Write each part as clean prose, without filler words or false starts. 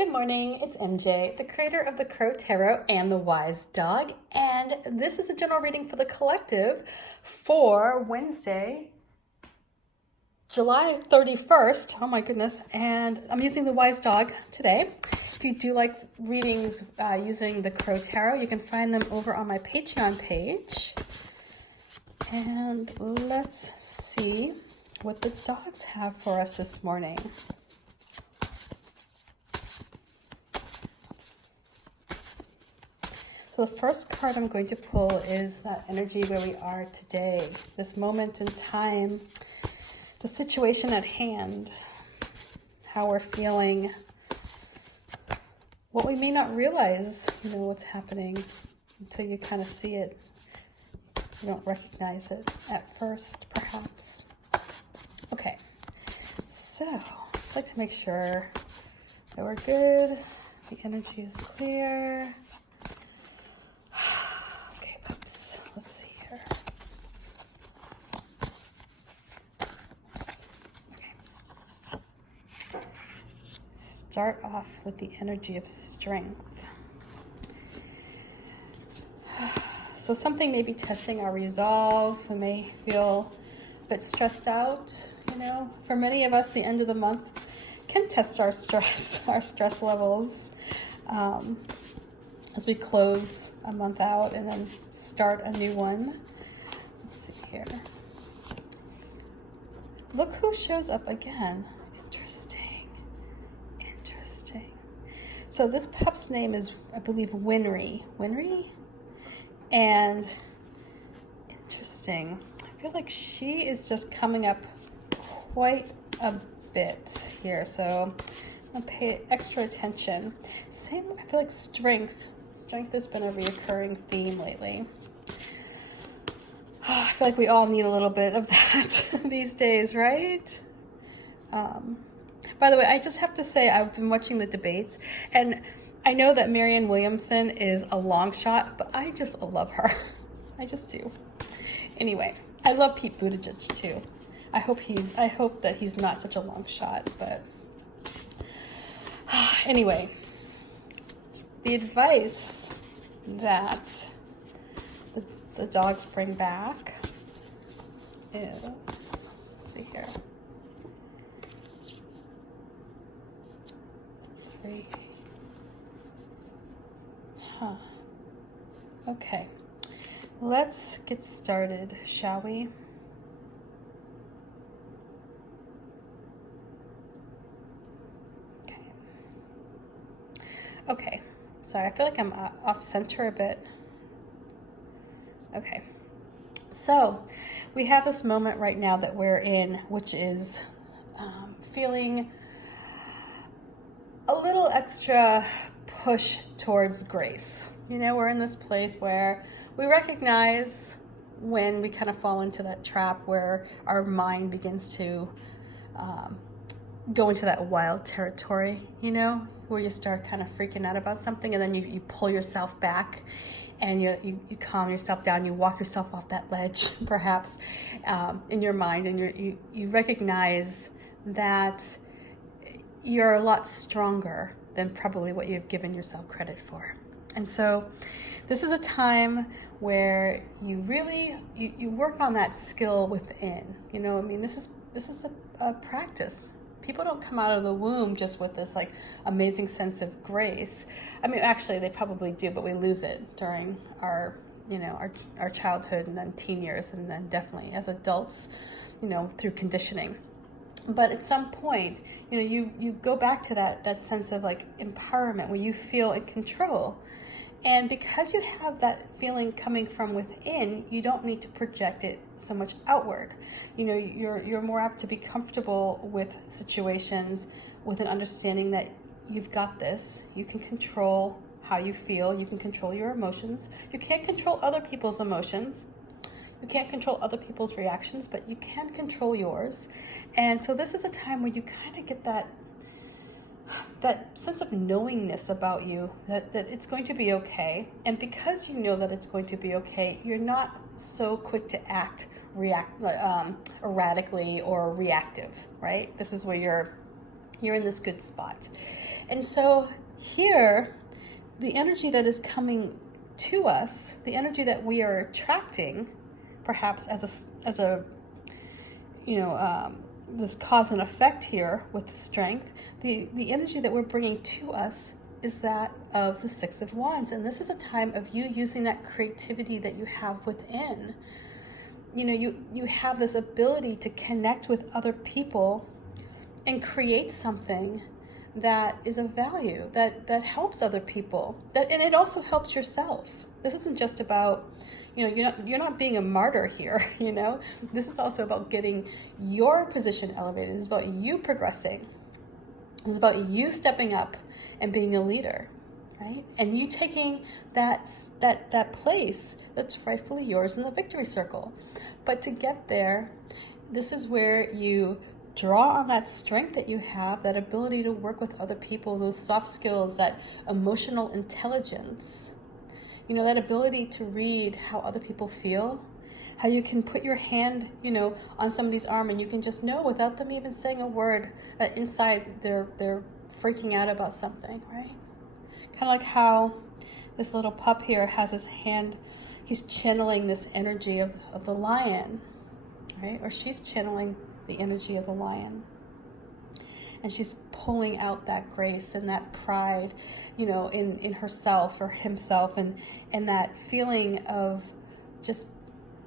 Good morning, it's MJ, the creator of the Crow Tarot and the Wise Dog, and this is a general reading for the collective for Wednesday, July 31st. Oh my goodness, and I'm using the Wise Dog today. If you do like readings using the Crow Tarot, you can find them over on my Patreon page. And let's see what the dogs have for us this morning. So the first card I'm going to pull is that energy where we are today, this moment in time, the situation at hand, how we're feeling, what we may not realize, what's happening until you kind of see it. You don't recognize it at first, perhaps. Okay, so just like to make sure that we're good, the energy is clear. Let's see here. Okay. Start off with the energy of strength. So something may be testing our resolve. We may feel a bit stressed out. For many of us, the end of the month can test our stress levels. As we close a month out and then start a new one. Let's see here. Look who shows up again. Interesting. So this pup's name is, I believe, Winry. And interesting. I feel like she is just coming up quite a bit here. So I'll pay extra attention. Same, I feel like strength has been a reoccurring theme lately. I feel like we all need a little bit of that these days, right? By the way, I just have to say, I've been watching the debates, and I know that Marianne Williamson is a long shot, but I just love her. I just do. Anyway, I love Pete Buttigieg too. I hope that he's not such a long shot, but anyway, the advice that the dogs bring back is, let's see here, 3. Okay, let's get started, shall we? Okay, sorry, I feel like I'm off center a bit. Okay, so we have this moment right now that we're in, which is feeling a little extra push towards grace. We're in this place where we recognize when we kind of fall into that trap where our mind begins to go into that wild territory, where you start kind of freaking out about something, and then you pull yourself back and you calm yourself down, you walk yourself off that ledge, perhaps, in your mind, and you recognize that you're a lot stronger than probably what you've given yourself credit for. And so this is a time where you really, you work on that skill within, this is a practice. People don't come out of the womb just with this amazing sense of grace. Actually they probably do, but we lose it during our childhood and then teen years, and then definitely as adults, through conditioning. But at some point, you go back to that sense of empowerment where you feel in control. And because you have that feeling coming from within, you don't need to project it so much outward. You're more apt to be comfortable with situations with an understanding that you've got this. You can control how you feel. You can control your emotions. You can't control other people's emotions. You can't control other people's reactions, but you can control yours. And so this is a time where you kind of get that sense of knowingness about you, that it's going to be okay. And because you know that it's going to be okay, you're not so quick to react erratically or reactive, right? This is where you're You're in this good spot. And so here, the energy that is coming to us, the energy that we are attracting, perhaps as a this cause and effect here with strength, the energy that we're bringing to us is that of the Six of Wands. And this is a time of you using that creativity that you have within. You have this ability to connect with other people and create something that is of value, that helps other people, and it also helps yourself. This isn't just about, you're not being a martyr here, This is also about getting your position elevated. It's about you progressing. This is about you stepping up and being a leader, right? And you taking that place that's rightfully yours in the victory circle. But to get there, this is where you draw on that strength that you have, that ability to work with other people, those soft skills, that emotional intelligence, that ability to read how other people feel, how you can put your hand, on somebody's arm and you can just know without them even saying a word that inside they're freaking out about something, right? Kind of like how this little pup here has his hand, he's channeling this energy of the lion, right? Or she's channeling the energy of the lion. And she's pulling out that grace and that pride, in herself or himself, and that feeling of just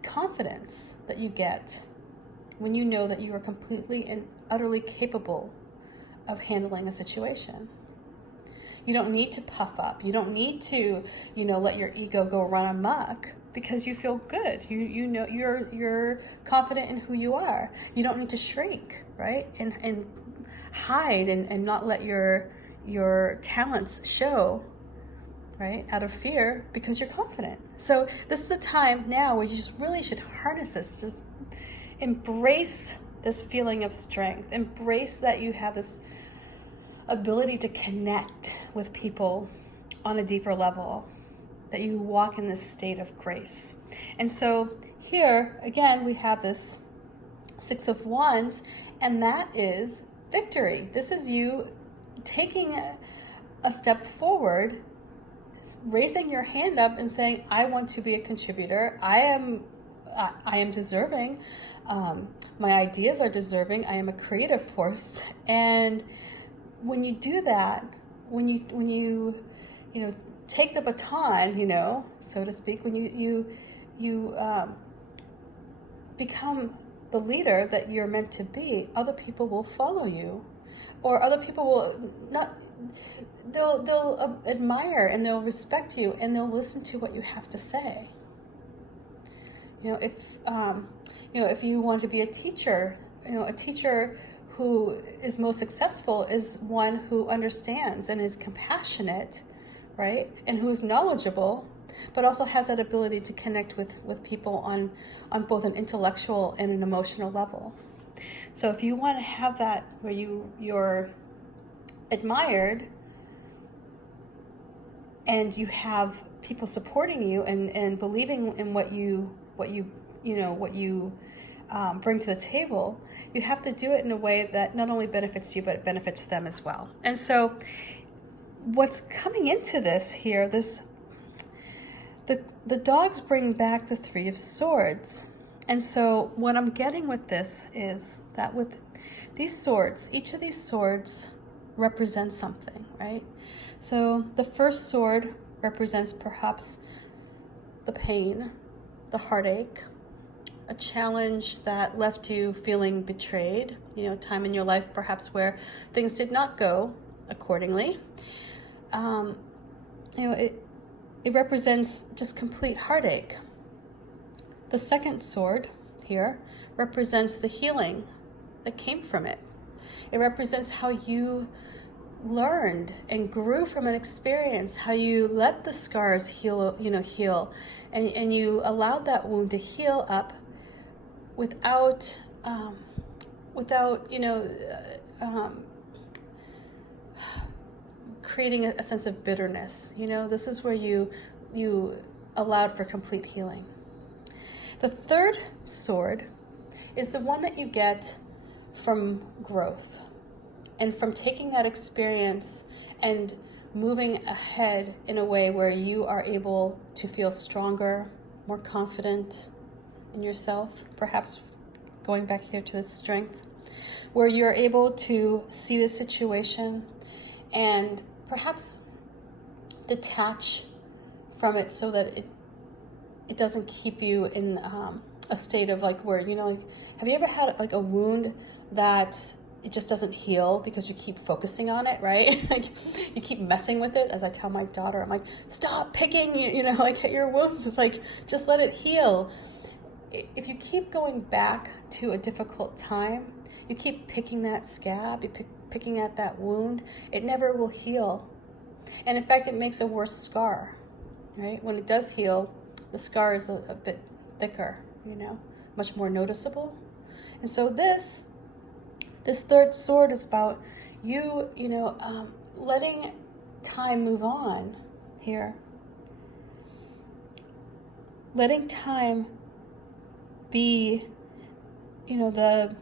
confidence that you get when you know that you are completely and utterly capable of handling a situation. You don't need to puff up. You don't need to, let your ego go run amok, because you feel good. You know you're confident in who you are. You don't need to shrink, right? And hide and not let your talents show, right? Out of fear, because you're confident. So this is a time now where you just really should harness this. Just embrace this feeling of strength. Embrace that you have this ability to connect with people on a deeper level, that you walk in this state of grace. And so here, again, we have this Six of Wands, and that is victory. This is you taking a step forward, raising your hand up and saying, I want to be a contributor. I am deserving. My ideas are deserving. I am a creative force. And when you do that, when you take the baton, so to speak, when you become the leader that you're meant to be, other people will follow you, or other people will not. They'll admire and they'll respect you and they'll listen to what you have to say. If you want to be a teacher, a teacher who is most successful is one who understands and is compassionate, right? And who is knowledgeable, but also has that ability to connect with people on both an intellectual and an emotional level. So if you want to have that where you're admired and you have people supporting you and believing in what you bring to the table, you have to do it in a way that not only benefits you, but it benefits them as well. And so what's coming into this here, the dogs bring back the Three of Swords. And so what I'm getting with this is that with these swords, each of these swords represents something, right? So the first sword represents perhaps the pain, the heartache, a challenge that left you feeling betrayed, time in your life perhaps where things did not go accordingly. It represents just complete heartache. The second sword here represents the healing that came from it. It represents how you learned and grew from an experience, how you let the scars heal, and you allowed that wound to heal up without creating a sense of bitterness. This is where you allowed for complete healing. The third sword is the one that you get from growth, And from taking that experience and moving ahead in a way where you are able to feel stronger, more confident in yourself, perhaps going back here to this strength, where you're able to see the situation and perhaps detach from it so that it doesn't keep you in a state of like where, you know, like, have you ever had like a wound that it just doesn't heal because you keep focusing on it, right? Like you keep messing with it. As I tell my daughter, I'm like, stop picking, you know, like at your wounds. It's like, just let it heal. If you keep going back to a difficult time, you keep picking that scab, picking at that wound, it never will heal. And in fact, it makes a worse scar, right? When it does heal, the scar is a bit thicker, you know, much more noticeable. And so this third sword is about you know, letting time move on here. Letting time be, you know,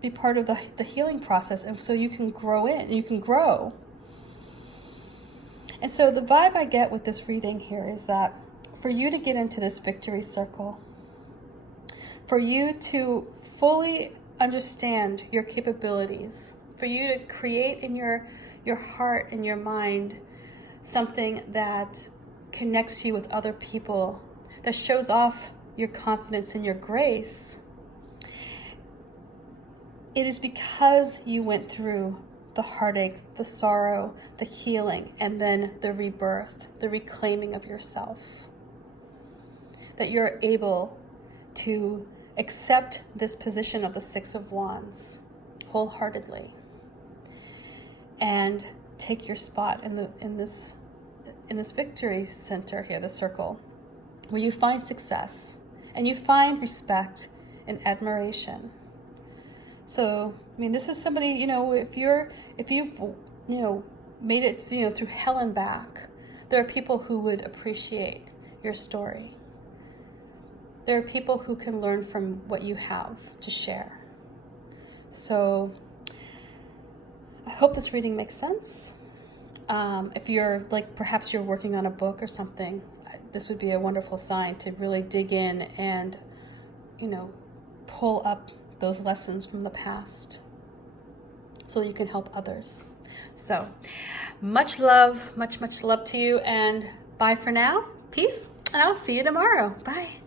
be part of the healing process, and so you can grow. And so the vibe I get with this reading here is that for you to get into this victory circle, for you to fully understand your capabilities, for you to create in your heart and your mind something that connects you with other people, that shows off your confidence and your grace, it is because you went through the heartache, the sorrow, the healing, and then the rebirth, the reclaiming of yourself, that you're able to accept this position of the Six of Wands wholeheartedly and take your spot in this victory center here, the circle, where you find success and you find respect and admiration. So, I mean, this is somebody, you know, if you've, you know, made it, you know, through hell and back, there are people who would appreciate your story. There are people who can learn from what you have to share. So I hope this reading makes sense. If you're like, perhaps you're working on a book or something, this would be a wonderful sign to really dig in and, you know, pull up those lessons from the past so that you can help others. So much love, much love to you, and bye for now. Peace, and I'll see you tomorrow. Bye.